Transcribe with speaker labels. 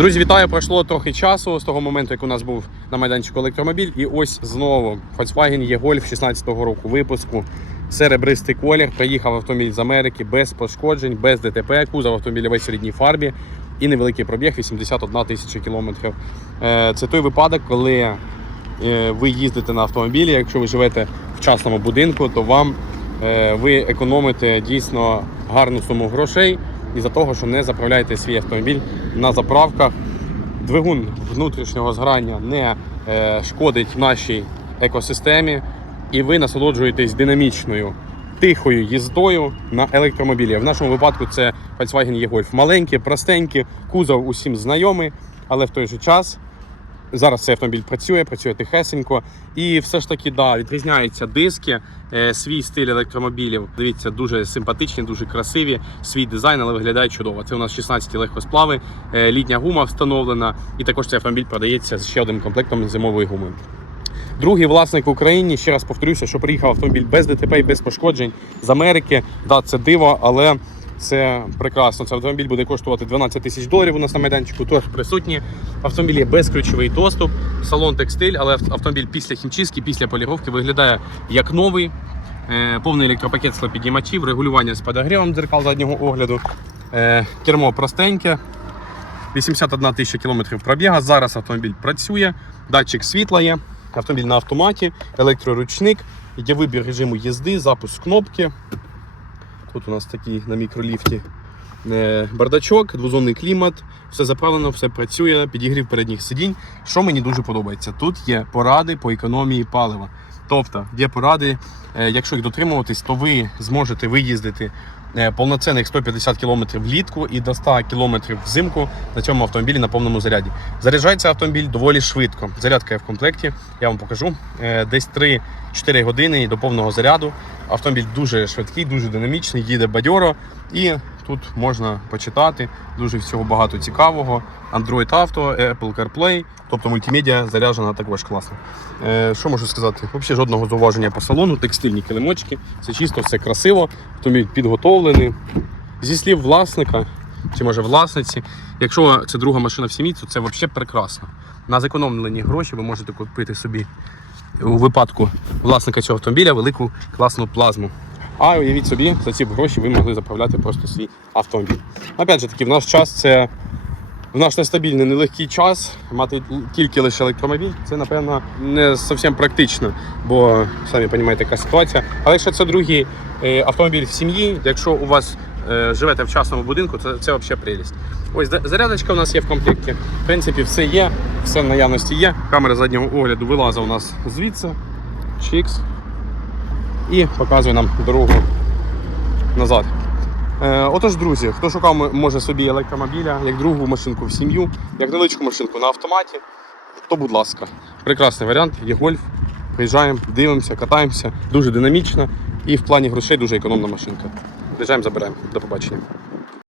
Speaker 1: Друзі, вітаю! Пройшло трохи часу з того моменту, як у нас був на майданчику електромобіль. І ось знову Volkswagen E-Golf 16-го року випуску. Серебристий колір. Приїхав автомобіль з Америки без пошкоджень, без ДТП. Кузов автомобіля весь у рідній фарбі і невеликий пробіг 81 тисяча кілометрів. Е, Це той випадок, коли е, ви їздите на автомобілі. Якщо ви живете в частному будинку, то вам е, ви економите дійсно гарну суму грошей із-за того, що не заправляєте свій автомобіль на заправках. Двигун внутрішнього згорання не е, шкодить нашій екосистемі, і ви насолоджуєтесь динамічною тихою їздою на електромобілі. В нашому випадку це Volkswagen E-Golf. Маленький, простенький, кузов усім знайомий, але в той же час Зараз цей автомобіль працює, працює тихесенько. І все ж таки, да, відрізняються диски, е, свій стиль електромобілів. Дивіться, дуже симпатичні, дуже красиві, свій дизайн, але виглядають чудово. Це у нас 16 легкосплави, е, літня гума встановлена, і також цей автомобіль продається з ще одним комплектом зимової гуми. Другий власник в Україні, ще раз повторюся, що приїхав автомобіль без ДТП і без пошкоджень з Америки. Да, це диво, але це прекрасно. Цей автомобіль буде коштувати 12 тисяч доларів у нас на майданчику. Тож присутні. Автомобіль є безключовий доступ, салон текстиль, але автомобіль після хімчистки, після поліровки виглядає як новий. Е, Повний електропакет склопіднімачів, регулювання з подогрівом дзеркал заднього огляду. Е, Кермо простеньке, 81 тисяча кілометрів пробіга. Зараз автомобіль працює, датчик світла є, автомобіль на автоматі, електроручник, є вибір режиму їзди, запуск кнопки. Тут у нас такий на мікроліфті е, бардачок, двозонний клімат, все заправлено, все працює, підігрів передніх сидінь. Що мені дуже подобається, тут є поради по економії палива. Тобто є поради, е, якщо їх дотримуватись, то ви зможете виїздити повноцінних 150 км влітку і до 100 км взимку на цьому автомобілі на повному заряді. Заряджається автомобіль доволі швидко. Зарядка є в комплекті, я вам покажу. Е, Десь 3-4 години до повного заряду. Автомобіль дуже швидкий, дуже динамічний, їде бадьоро. І тут можна почитати дуже всього багато цікавого. Android Auto, Apple CarPlay, тобто мультимедіа заряджена також класно. Е, що можу сказати? Взагалі жодного зауваження по салону, текстильні килимочки, це чисто, все красиво, автомобіль підготовлений. Зі слів власника, чи може власниці, якщо це друга машина в сім'ї, то це взагалі прекрасно. На зекономлені гроші ви можете купити собі у випадку власника цього автомобіля велику класну плазму. А уявіть собі, за ці гроші ви могли заправляти просто свій автомобіль. Опять же таки, в наш час це в наш нестабільний, нелегкий час мати тільки лише електромобіль, це, напевно, не зовсім практично, бо самі розумієте, яка ситуація. Але якщо це другий е, автомобіль в сім'ї, якщо у вас е, живете в частному будинку, це, це взагалі прелість. Ось зарядочка у нас є в комплекті. В принципі, все є, все в наявності є. Камера заднього огляду вилазить у нас звідси. Чікс. І показує нам дорогу назад. Е, отож, друзі, хто шукав може собі електромобіля, як другу машинку в сім'ю, як невеличку машинку на автоматі, то будь ласка. Прекрасний варіант, є гольф. Приїжджаємо, дивимося, катаємося. Дуже динамічно і в плані грошей дуже економна машинка. Приїжджаємо, забираємо. До побачення.